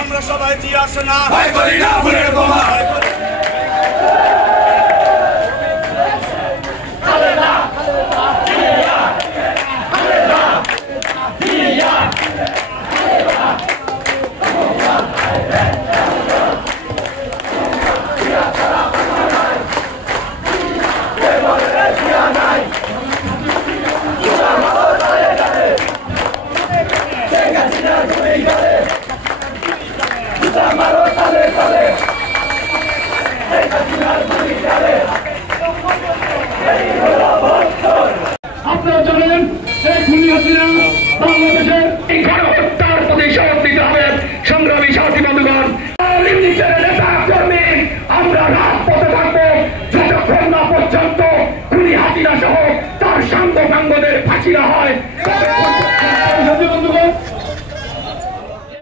আমরা সবাই জিয়া সেনা ভয় করি না ভুলের বোমা আপনারা জানেন এই খুনি হাসিনা বাংলাদেশের এই গণহত্যার প্রতিশোধ দিতে হবে। সংগ্রামী সাথী বন্ধুগণ, নেতা কর্মী আমরা রাজপথে থাকবো যতক্ষণ না পর্যন্ত খুনি হাসিনা সহ তার সাঙ্গ পাঙ্গদের ফাঁসি না হয়। বন্ধুগণ